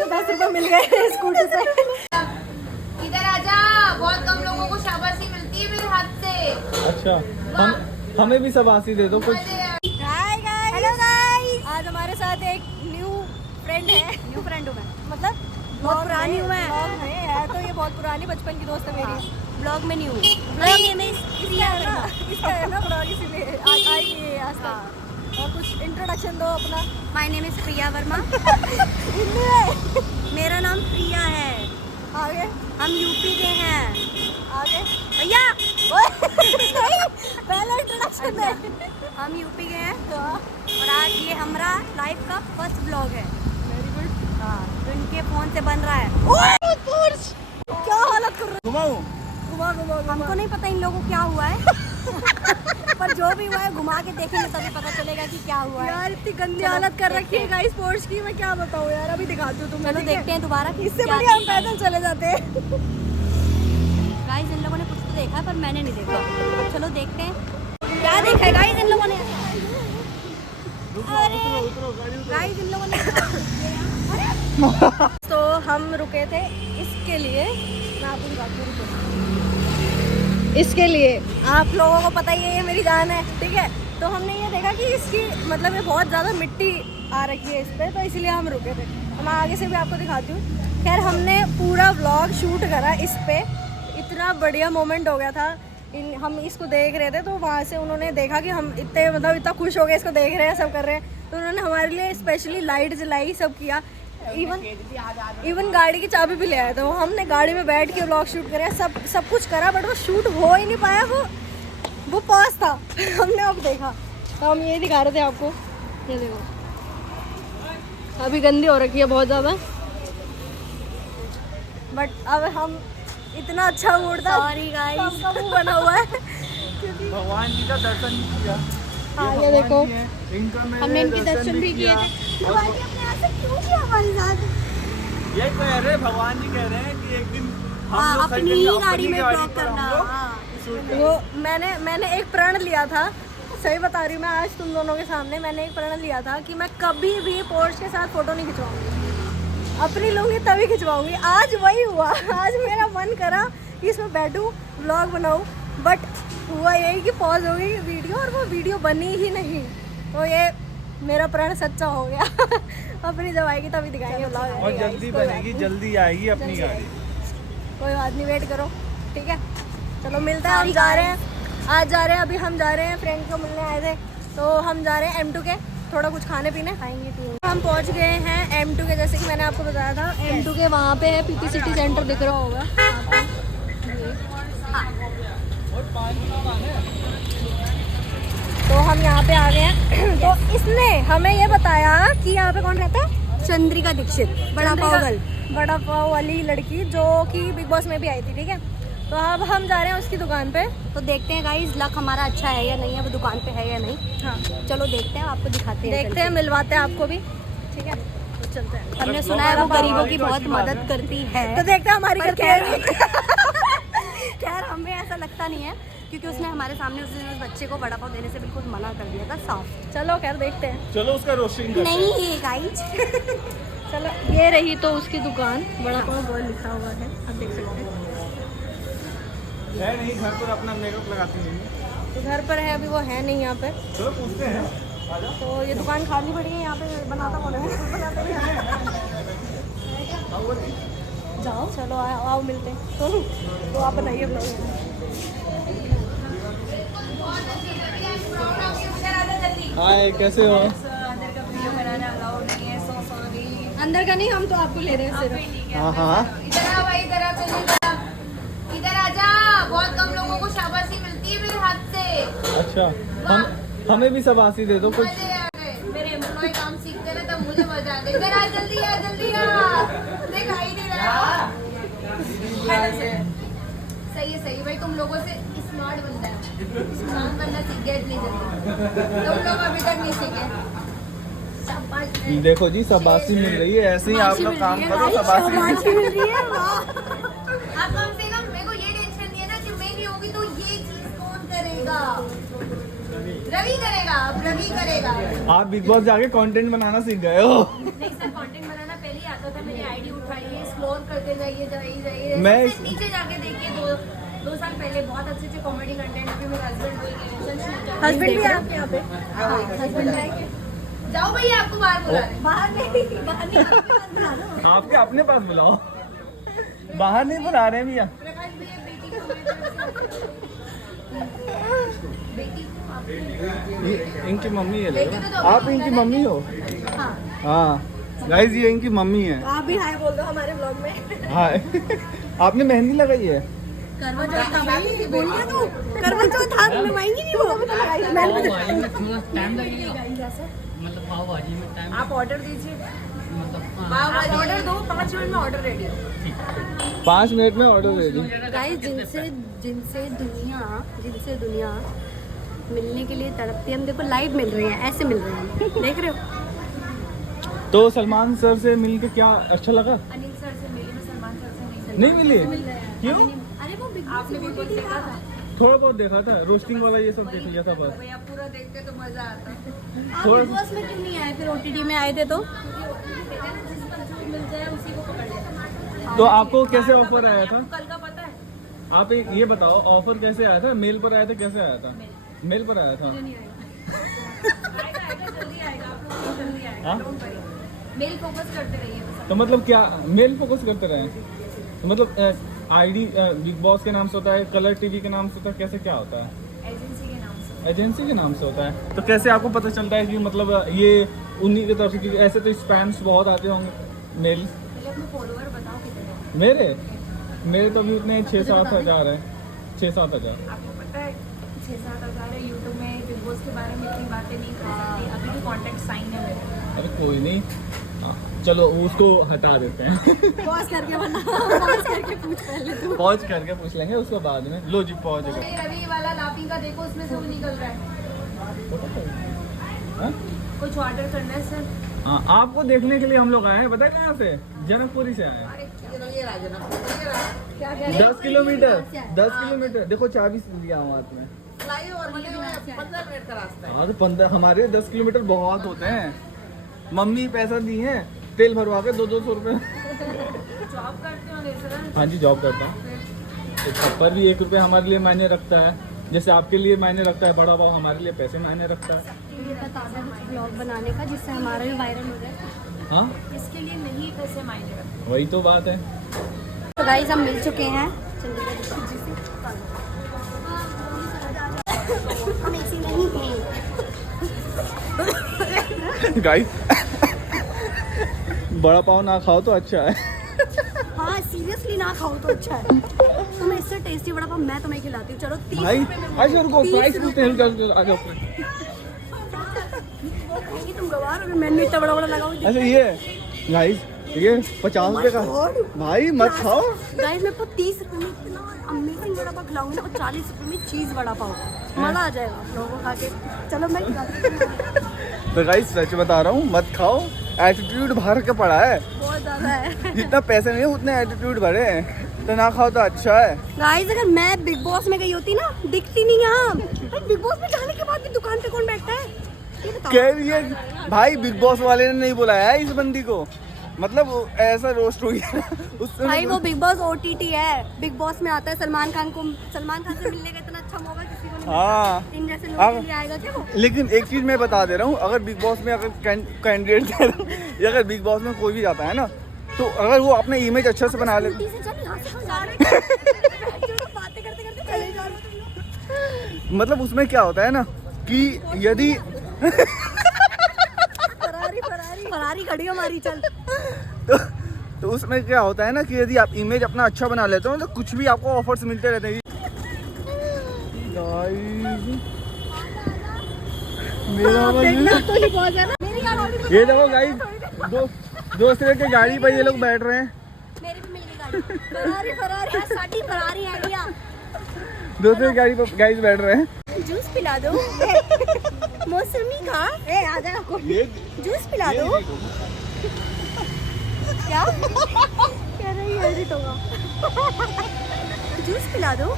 तो 10 रुपए मिल गए स्कूटी से। इधर आजा, बहुत कम लोगों को शाबाशी मिलती है मेरे हाथ से। अच्छा, हमें भी शाबाशी दे दो कुछ। Hi guys, hello guys. आज हमारे साथ एक न्यू फ्रेंड है। न्यू फ्रेंड हूँ मैं, मतलब बहुत पुरानी हूँ मैं। है तो ये बहुत पुरानी, बचपन की दोस्त है मेरी। ब्लॉग में न्यू, ब्लॉग में इसका है ना ब्लॉग, इसीलिए आज आएगी आज तक। और कुछ इंट्रोडक्शन दो अपना। माय नेम इज प्रिया वर्मा। हिंदी में मेरा नाम प्रिया है। आगे हम यूपी के हैं। आगे भैया नहीं, पहले इंट्रोडक्शन दे। हम यूपी के हैं और आज ये हमारा लाइफ का फर्स्ट ब्लॉग है। Very good. हाँ, जो इनके फोन से बन रहा है। क्या हालत कर रहे घुमाऊं? घुमा घुमा हमको नहीं पता इन लोगों को क्या हुआ है। पर जो भी हुआ है घुमा के देखेंगे तभी पता चलेगा कि क्या हुआ है। यार इतनी गंदी हालत कर रखी है गाइस स्पोर्ट्स की, मैं क्या बताऊं यार। अभी दिखाती हूँ तुम्हें। चलो देखते हैं दोबारा कि इससे क्या बढ़िया हम देखा है। पैदल चले जाते हैं। गाइस इन लोगों ने कुछ तो देखा है पर मैंने नहीं देखा। अब चलो देखते हैं क्या देखा है गाइस इन लोगों ने। गाइस इन लोगों ने तो हम रुके थे इसके लिए, मैं आपको दिखाती हूँ। इसके लिए आप लोगों को पता ही है ये मेरी जान है, ठीक है। तो हमने ये देखा कि इसकी मतलब ये बहुत ज़्यादा मिट्टी आ रखी है इस पर, तो इसलिए हम रुके थे। तो मैं आगे से भी आपको दिखाती हूँ। खैर हमने पूरा व्लॉग शूट करा इस पर, इतना बढ़िया मोमेंट हो गया था। हम इसको देख रहे थे तो वहाँ से उन्होंने देखा कि हम इतने मतलब इतना खुश हो गए, इसको देख रहे हैं, सब कर रहे हैं। तो उन्होंने हमारे लिए स्पेशली लाइट जलाई, सब किया। इवन गाड़ी की चाबी भी ले आए थे। वो हमने गाड़ी में बैठ के व्लॉग शूट करा, सब कुछ करा, बट वो शूट हो ही नहीं पाया। वो पॉज था। हमने अब देखा तो हम ये दिखा रहे थे आपको। ये देखो अभी गंदी हो रखी है बहुत ज़्यादा, बट अब हम इतना अच्छा मूड था। सॉरी गाइस, सबका मुंह बना हुआ है क्योंकि भगवान जी का दर्शन नहीं किया। हाँ ये देखो हमने इनके दर्शन भी किए थे। क्यों किया हमारे साथ। ये कह रहे भगवान जी कह रहे हैं कि एक दिन हाँ, हम लोग अपनी ही गाड़ी में ब्लॉग करना। वो मैंने एक प्रण लिया था, सही बता रही हूँ मैं आज तुम दोनों के सामने। मैंने एक प्रण लिया था कि मैं कभी भी पोर्श के साथ फोटो नहीं खिंचवाऊंगी, अपनी लूँगी तभी खिंचवाऊंगी। आज वही हुआ। आज मेरा मन करा कि इसमें बैठूँ व्लॉग बनाऊँ, बट हुआ यही कि पॉज हो गई वीडियो और वो वीडियो बनी ही नहीं। तो ये मेरा प्रण सच्चा हो गया। अपनी जब आएगी तभी दिखाएंगे व्लॉग। और जल्दी बनेगी, जल्दी आएगी अपनी गाड़ी। कोई बात नहीं, वेट करो, ठीक है। चलो मिलते हैं, हम जा रहे हैं, आज जा रहे हैं। अभी हम जा रहे हैं, फ्रेंड को मिलने आए थे तो हम जा रहे हैं M2 के, थोड़ा कुछ खाने पीने खाएंगे पिएंगे। हम पहुंच गए हैं M2 के, जैसे कि मैंने आपको बताया था। M2 के वहाँ पे है PT सिटी सेंटर, दिख रहा होगा। तो हम यहाँ पे आ गए हैं। तो इसने हमें ये बताया कि यहाँ पे कौन रहता है, चंद्रिका दीक्षित, बड़ा पागल, बड़ा पाव वाली लड़की जो कि बिग बॉस में भी आई थी, ठीक है। तो अब हम जा रहे हैं उसकी दुकान पे। तो देखते हैं गाइस लक हमारा अच्छा है या नहीं है, वो दुकान पे है या नहीं। हाँ चलो देखते हैं, आपको दिखाते हैं, देखते हैं, मिलवाते हैं आपको भी, ठीक है। तो चलते हैं। हमने सुना है वो गरीबों की बहुत मदद करती है। तो देखते हैं हमारी पर करती है। खैर हमें ऐसा लगता नहीं है, क्योंकि उसने हमारे सामने उस दिन उस बच्चे को वड़ा पाव देने से बिल्कुल मना कर दिया था साफ। चलो खैर देखते हैं। चलो उसका रोस्टिंग करते हैं। नहीं गाइस। चलो ये रही तो उसकी दुकान, बड़ा पाव बॉय लिखा हुआ है, आप देख सकते हैं। है नहीं, घर पर अपना मेकअप लगाती नहीं। तो घर पर है, अभी वो है नहीं यहाँ पे। चलो पूछते हैं। तो ये दुकान खाली पड़ी है, यहाँ पे बनाता कौन है? बनाते नहीं हैं। जाओ चलो आओ मिलते हैं। तो आप बनाइए ब्लॉग। हाय, कैसे हो? अंदर का नहीं, हम तो आपको ले रहे हैं सिर्फ। हाँ हाँ, इधर आ भाई, इधर आ, इधर आजा, बहुत कम लोगों को शाबाशी मिलती है मेरे हाथ से। अच्छा, हमें भी शाबाशी दे दो कुछ। मजे आ गए, मेरे एम्प्लॉय काम सीखते रहे तब मुझे मजा आ गया। इधर आ, जल्दी आ, जल्दी आ, दिखाई नहीं रहा। सही है भाई, तुम लोगों से स्मार्ट बनता है, स्मार्ट बनना सीख गया इतनी जल्दी। तुम लोग अभी तक नहीं सीखे। देखो जी, शाबाशी मिल रही है, ऐसे ही आप लोग काम करो, शाबाशी मिल रही है। आप कम से कम मेरे को ये टेंशन नहीं है ना कि मैं नहीं होगी तो ये चीज कौन करेगा। रवि करेगा, अब रवि करेगा। आप बिग बॉस जाके कंटेंट बनाना सीख गए हो। नहीं सर, कंटेंट बनाना पहले ही आता आता था मेरी आईडी उठाइए, एक्सप्लोर करते जाइए। मैं सबसे नीचे जाके देखिए, 2 साल पहले बहुत अच्छे कॉमेडी कंटेंट अभी मेरे हस्बैंड वही हस्बैंड भी आपके यहाँ पे? हस्बैंड आएंगे। जाओ भैया, आपको बाहर बुला रहे हैं। बाहर नहीं, बाहर नहीं, आपके पास बुला लो। आपके अपने पास बुलाओ, बाहर नहीं बुला रहे हैं भैया। प्रकाश भैया बेटी को मेरे तरफ से बेटी को आप इनकी मम्मी है, बेटी को तो आप इनकी मम्मी हो? हाँ गाइस, ये इनकी मम्मी है। आप भी हाय बोल दो हमारे ब्लॉग में। हाँ आपने मेहंदी लगाई है? करवा चौथ का भाई बोल दिया तू, करवा चौथ हाथ में लगाएंगी नहीं वो? मैंने भी टाइम लगेगा, मतलब पाव भाजी में टाइम, आप ऑर्डर दीजिए, मतलब आप ऑर्डर दो, 5 मिनट में ऑर्डर रेडी है। 5 मिनट में ऑर्डर दे दी। गाइस जिनसे दुनिया मिलने के लिए तड़पती है, हम देखो लाइव मिल रहे हैं, ऐसे मिल रहे हैं, देख रहे हो। तो सलमान सर से मिलके क्या अच्छा लगा? अनिल सर से मिली, मैं सलमान सर से नहीं मिली? क्यों? अरे वो बिग आपने भी कुछ देखा था? थोड़ा बहुत देखा था, रोस्टिंग वाला ये सब देख लिया था बस। भैया पूरा देखते तो मजा आता। आप थोड़ा- बिग बॉस में क्यों नहीं आए फिर? ओटीटी में आए थे तो जिसको जो मिल जाए उसी को पकड़ लेते। तो आपको कैसे ऑफर आया था? कल का पता है? आप ये बताओ, ऑफर कैसे आया था? मेल पर आया था, कैसे आया था? मेल पर आया था। आएगा जल्दी आएगा, आप लोग को जल्दी आएगा, हाँ? Don't worry. मेल फोकस करते रहिए बस। तो मतलब क्या मेल फोकस करते रहे? तो मतलब आईडी बिग बॉस के नाम से होता है, कलर टीवी के नाम से होता है, कैसे क्या होता है? एजेंसी के नाम से। एजेंसी के नाम से होता है। तो कैसे आपको पता चलता है कि मतलब ये उन्हीं की तरफ से? क्योंकि ऐसे तो स्पैम्स बहुत आते होंगे मेल। पहले अपने फॉलोअर बताओ कितने हैं। मेरे तो अभी उतने 6-7 हज़ार है, 6-7 हज़ार। आपको पता है 6-7 हज़ार है। यूट्यूब में बिग बॉस के बारे में इतनी बातें नहीं कर सकती, अभी भी कॉन्टेक्ट साइन है मेरे। अरे कोई नहीं, हाँ, चलो उसको हटा देते हैं। पॉज करके बना, पॉज करके पूछ पहले तू। पहुँच करके पूछ लेंगे उसको बाद में। लो जी पहुँच गए। ये रवि वाला लाफिंग का देखो, उसमें से वो निकल रहा है। हाँ? कुछ ऑर्डर करना है सर? हाँ, आपको देखने के लिए हम लोग आए हैं, पता है कहाँ से? जनकपुरी से आए हैं। 10 किलोमीटर, 10 किलोमीटर। देखो चाबी लिया हूँ हाथ में। हाँ तो 15, हमारे 10 किलोमीटर बहुत होते हैं। मम्मी पैसा दी है, तेल भरवा के 200-200 रुपये। जॉब करते हो सर? हाँ जी जॉब करता हूँ। तो पर भी 1 रुपये हमारे लिए मायने रखता है, जैसे आपके लिए मायने रखता है बड़ा भाव, हमारे लिए पैसे मायने रखता है। ये बता दो कुछ ब्लॉग बनाने का जिससे हमारा भी वायरल हो जाए। हाँ इसके लिए नहीं पैसे मायने रखते। वही तो बात है। तो गाइस हम मिल चुके हैं चंडीगढ़ जी से। हम ऐसे नहीं हैं। गाइस बड़ा पाव ना खाओ तो अच्छा है। हाँ सीरियसली ना खाओ तो अच्छा है। तुम्हें इससे टेस्टी बड़ा पाव मैं तुम्हें खिलाती हूँ। चलो 30 भाई रुपए में अच्छा रुको, 30 प्राइस पूछते हैं, रुपए रुको, आ जाओ। वो कहेंगी तुम गवार हो, मैंने इतना बड़ा बड़ा लगाओ। अच्छा ये गाइस ये 50 रुपए का भाई मत खाओ। गाइस मैं आपको 30 रुपए में इतना अमेजिंग बड़ा पाव खिलाऊंगी ना, और 40 रुपए में चीज बड़ा पाव। मजा आ जाएगा आप लोगों को खा के। चलो मैं तो गाइस सच बता रहा हूँ, मत खाओ। एटीट्यूड भर के पड़ा है, बहुत ज्यादा है। जितना पैसे नहीं है उतने एटीट्यूड भरे हैं, तो ना खाओ तो अच्छा है। गाइस अगर मैं बिग बॉस में गई होती ना, दिखती नहीं यहाँ। भाई बिग बॉस में जाने के बाद भी दुकान पे कौन बैठता है ये बताओ। कह रही है भाई बिग बॉस वाले ने नहीं बुलाया है इस बंदी को, मतलब वो ऐसा रोस्ट हो गया उससे। भाई वो बिग बॉस ओटीटी है, बिग बॉस में आता है सलमान खान से मिलने का इतना अच्छा मौका किसी को नहीं मिलता। हाँ इन जैसे लोगों के लिए आएगा क्या वो? लेकिन एक चीज मैं बता दे रहा हूँ, अगर बिग बॉस में अगर कैंडिडेट अगर बिग बॉस में कोई भी जाता है ना, तो अगर वो अपना इमेज अच्छे से बना ले, स्कूटी से चल यहाँ से सारे बातें करते करते चले जाओ। मतलब उसमें क्या होता है ना कि यदि फरारी खड़ी हो हमारी, चल। तो उसमें क्या होता है ना कि यदि आप इमेज अपना अच्छा बना लेते हो तो कुछ भी आपको ऑफर्स मिलते रहते हैं। मेरा ये देखो गाइस, दूसरे के गाड़ी पर ये लोग बैठ रहे हैं। मेरी भी मिल गई गाड़ी। फरारी साटी फरारी है भैया। दूसरे की गाड़ी पर गाइस बैठ रहे हैं। जूस पिला दो। मौसमी का आ जा, ये जूस पिला दो। क्या कह रही है? एडिट होगा। जूस पिला दो।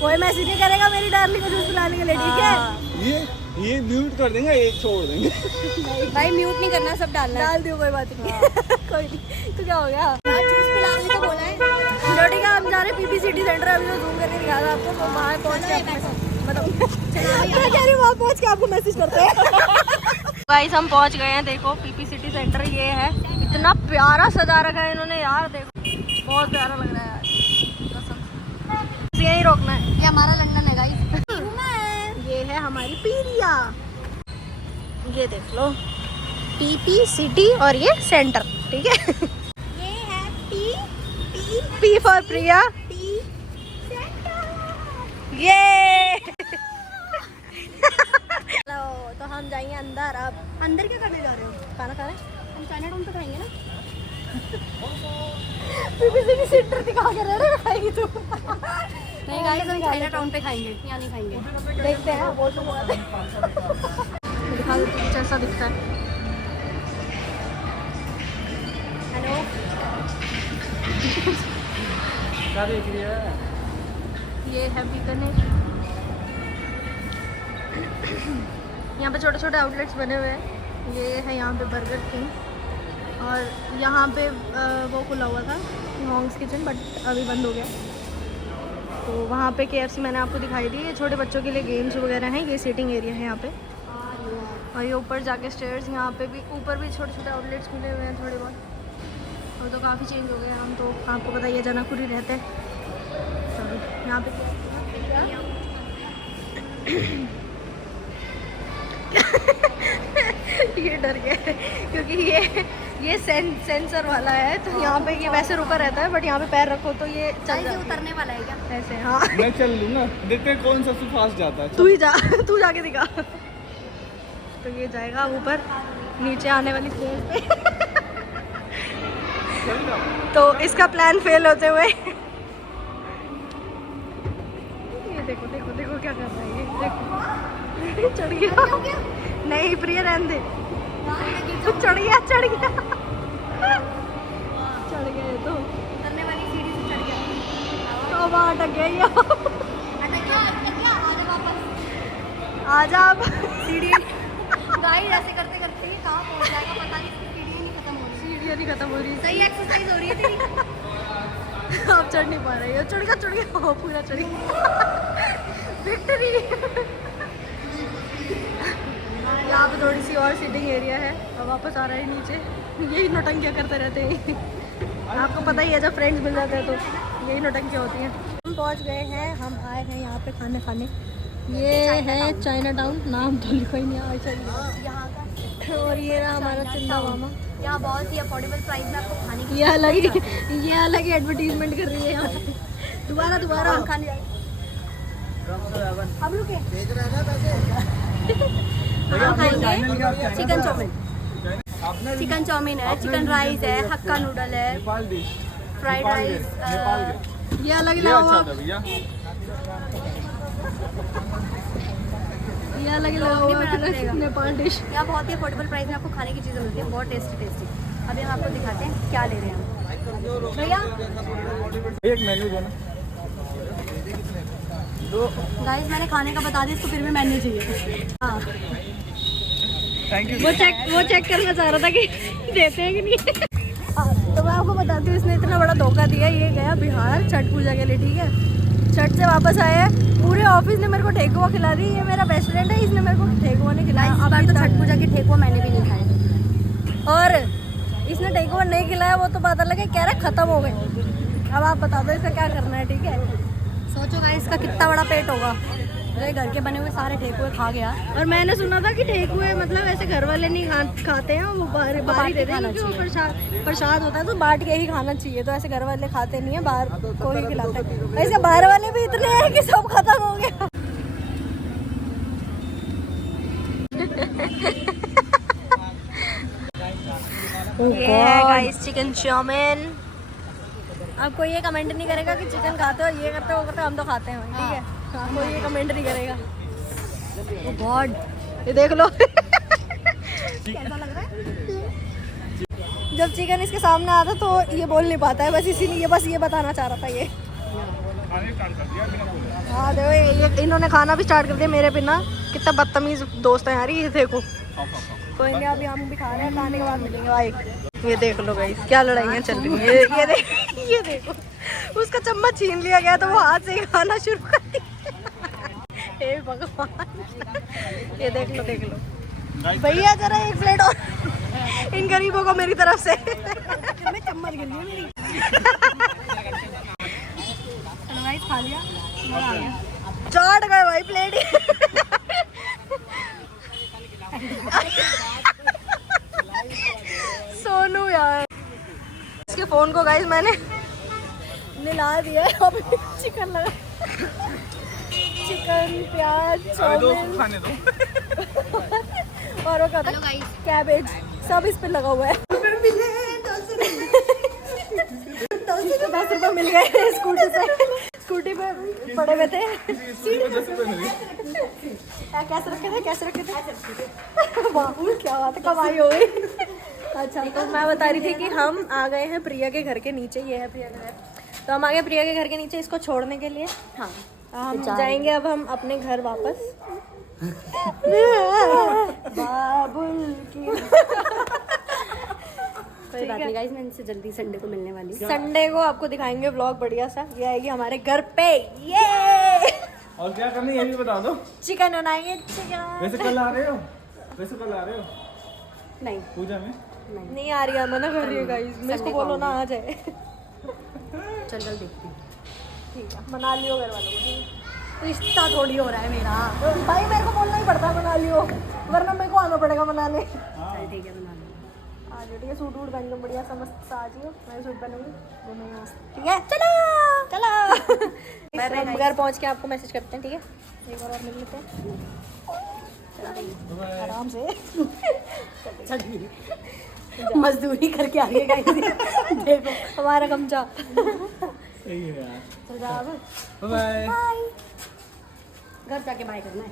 कोई मैसेज नहीं करेगा मेरी डार्लिंग को जूस पिलाने के लिए, ठीक है? ये ये म्यूट कर देंगे, एक छोड़ देंगे। भाई म्यूट नहीं करना, सब डालना है। डाल दियो, कोई बात नहीं। कोई नहीं, तो क्या हो गया? चूज पिलाने तो बोला है। चलो ठीक है, हम जा रहे हैं पीपी सिटी सेंटर। अभी तो जूम करके दिखा रहा आपको, तो वहाँ पहुँच के मतलब मैं कह रही हूँ वहाँ पहुँच के आपको मैसेज करते हैं। गाइस हम पहुँच गए हैं, देखो पीपी सिटी सेंटर ये है। इतना प्यारा सजा रखा है इन्होंने यार, देखो बहुत प्यारा लग रहा है यार, कसम से। यहीं रोकना है, ये हमारा लंदन है गाइस। ये है हमारी पीरिया, ये देख लो पीपी सिटी और ये सेंटर, ठीक है। ये है पी फॉर प्रिया, ये चलो तो हम जाएंगे अंदर। अब अंदर क्या करने जा रहे हो? खाना खाने हम चाइना टाउन पे खाएंगे ना। पीपी सिटी सेंटर दिखा के रह खाएगी तू। नहीं गाइस, हम चाइना टाउन पे खाएंगे, यहाँ नहीं खाएंगे। देखते हैं वो तो दिखा दो कुछ ऐसा दिखता है। हेलो, क्या देख रही है? ये है बीकानेर। यहाँ पे छोटे छोटे आउटलेट्स बने हुए हैं। ये है यहाँ पे बर्गर किंग, और यहाँ पे वो खुला हुआ था हॉन्ग्स किचन, बट अभी बंद हो गया। तो वहाँ पे KFC मैंने आपको दिखाई दी। ये छोटे बच्चों के लिए गेम्स वगैरह हैं। ये सीटिंग एरिया है यहाँ पे, और ये ऊपर जाके स्टेयर्स, यहाँ पे भी ऊपर भी छोटे छोटे आउटलेट्स खुले हुए हैं थोड़े बहुत। और तो काफ़ी चेंज हो गए, हम तो आपको पता ही है जनकपुर ही रहते हैं। तो यहाँ पे ये डर गए क्योंकि ये सेंसर वाला है, तो यहाँ पे ये वैसे रुका रहता है, बट यहाँ पे पैर रखो तो ये चल गाइस ये जाता उतरने वाला है क्या? है ऐसे। हाँ मैं चल लूँ ना, देखते हैं कौन सबसे फास्ट जाता है। तू ही जा, तू जाके दिखा। तो ये जाएगा ऊपर, नीचे आने वाली स्टेज पे। चल जाओ। तो इसका प्लान फेल होते हुए ये देखो देखो देखो क्या कर रहा है ये, देखो चढ़ गया। नहीं प्रिय रहने दे, चढ़ गया चढ़ गया चढ़ गया ये तो। उतरने वाली सीढ़ी से चढ़ गया। तो वहाँ अटक गया ये। अटक गया, आजा वापस। आजा अब। सीढ़ी गाइस ऐसे करते करते ही कहाँ पहुँच जाएगा पता नहीं, सीढ़ी नहीं खत्म हो रही। सीढ़ियाँ नहीं खत्म हो रही, सही एक्सरसाइज हो रही है तेरी। अब चढ़ नहीं पा रही है। चढ़ गया हो, पूरा चढ़ गया। विक्ट्री। यहाँ पे थोड़ी सी और सीटिंग एरिया है। अब वापस आ रहा है नीचे, यही नौटंकियाँ करते रहते हैं। आपको पता ही है जब फ्रेंड्स मिल जाते हैं तो यही नौटंकियाँ होती हैं। हम पहुँच गए हैं, हम आए हैं यहाँ पे खाने खाने। ये है चाइना टाउन, नाम तो लिखा ही नहीं है यहाँ का और ये रहा हमारा चंदा मामा। यहाँ बहुत ही अफोर्डेबल प्राइस में आपको खाने की ये अलग ही एडवर्टीजमेंट कर रही है यहाँ पे। दोबारा हम खाने जाए। अब रुके। हम खाएंगे चिकन चाउमीन। चिकन चाउमीन है, चिकन राइस है, हक्का नूडल है, नेपाल डिश, फ्राइड राइस। ये अलग ये लाओ अच्छा आप, था भैया। ये अलग लगाओ नेपाल डिश। यहाँ बहुत ही अफोर्डेबल प्राइस में आपको खाने की चीज़ें मिलती हैं, बहुत टेस्टी टेस्टी। अभी हम आपको दिखाते हैं क्या ले रहे हैं भैया। एक मेन्यू दो ना, दो। गाइस मैंने खाने का बता दिया, इसको फिर भी मेन्यू चाहिए। हाँ थैंक यू। वो चेक करना चाह रहा था कि देते हैं कि नहीं। तो मैं आपको बताती हूँ, इसने इतना बड़ा धोखा दिया। ये गया बिहार छठ पूजा के लिए, ठीक है। छठ से वापस आया, पूरे ऑफिस ने मेरे को ठेकुआ खिला दी। ये मेरा बेस्ट फ्रेंड है, इसने मेरे को ठेकुआ नहीं खिलाया। इस बार तो छठ पूजा के ठेकुआ मैंने भी नहीं खाए। और इसने ठेकुआ नहीं खिलाया, वो तो पता लगे कह रहा खत्म हो गए। अब आप बता दो इसका क्या करना है, ठीक है। सोचो गाइस इसका कितना बड़ा पेट होगा। मेरे घर के बने हुए सारे ठेकुए खा गया। और मैंने सुना था कि ठेकुए मतलब ऐसे घर वाले नहीं खाते हैं, वो बाहर ही देते हैं, क्योंकि वो प्रसाद होता है तो बांट के ही खाना चाहिए। तो ऐसे घर वाले खाते नहीं है, बाहर को ही खिलाते हैं। ऐसे बाहर वाले भी इतने हैं कि सब खत्म हो गया। ये है गाइस चिकन चाउमीन। अब कोई ये कमेंट नहीं करेगा कि चिकन खाते हो, ये करते हो, वो करते हो, हम तो खाते हैं, ठीक है। हाँ, कोई ये कमेंट नहीं करेगा। ओ गॉड, ये देख लो। कैसा लग रहा है? जब चिकन इसके सामने आता तो ये बोल नहीं पाता है, बस इसीलिए बस ये बताना चाह रहा था ये। खाने स्टार्ट कर दिया बिना बोले। हाँ देखो ये इन्होंने खाना भी स्टार्ट कर दिया मेरे बिना। कितना बदतमीज दोस्त है यार ये, देखो। कोई नहीं, अभी हम भी खा रहे हैं, खाने के बाद मिलेंगे भाई। ये देख लो गाइस क्या लड़ाइयाँ चल रही हैं। ये देखो उसका चम्मच छीन लिया गया तो वो हाथ से ही खाना शुरू कर दिया। हे भगवान, ये देख लो भैया जरा एक प्लेट और इन गरीबों को मेरी तरफ से। चम्मच गिर लिया मेरी। गाइस खा लिया, मजा आ गया। चाट गए भाई प्लेट ही। सोनू यार, इसके फोन को गाइस मैंने मिला दिया है। अभी चिकन लगा, चिकन प्याज चाउमीन खाने दो। और वो कहता है कैबेज सब इस पे लगा हुआ है। 10 रुपए मिल गए स्कूटी पे पड़े हुए थे। कैसे रखे थे बाबू, क्या बात है, कमाई हो गई। अच्छा तो मैं बता रही थी कि हम आ गए हैं प्रिया के घर के नीचे। ये है प्रिया का घर, तो हम आ गए प्रिया के घर के नीचे इसको छोड़ने के लिए। हाँ हम जाएंगे अब हम अपने घर वापस। बाबुल की कोई बात नहीं गाइस, मैं इनसे जल्दी संडे को मिलने वाली हूँ। संडे को आपको दिखाएंगे व्लॉग बढ़िया सा। ये आएगी हमारे घर पे, ये और क्या करना है ये भी बता दो। चिकन बनाएंगे, चिकन। वैसे कल आ रहे हो? नहीं पूजा में? नहीं आ रही है, मना कर रही है गाइस। मैं इसको बोलो ना आ जाए। चल देखती हूँ। ठीक है, मना लियो घर वालों को। रिश्ता थोड़ी हो रहा है मेरा। भाई मेरे को बोलना ही पड़ता है मना लियो, वरना मेरे को आना पड़ेगा मनाने। चल ठीक है, बना लूँगी। आ जाओ, ठीक है। सूट वूट पहन लो बढ़िया सा मस्त सा आ जाइयो। मैं सूट पहनूंगी, घूमेंगे मस्त, ठीक है। चलो हम घर पहुंच के आपको मैसेज करते हैं, ठीक है। एक और मिल लेते हैं आराम से। मजदूरी करके आ गए गाइस। देखो हमारा गमछा। सही है यार। चल जा अब। बाय। घर जाके बाय करना है।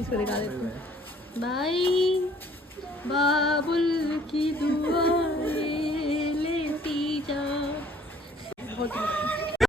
इसको दिखा देते हैं। बाय बाबुल की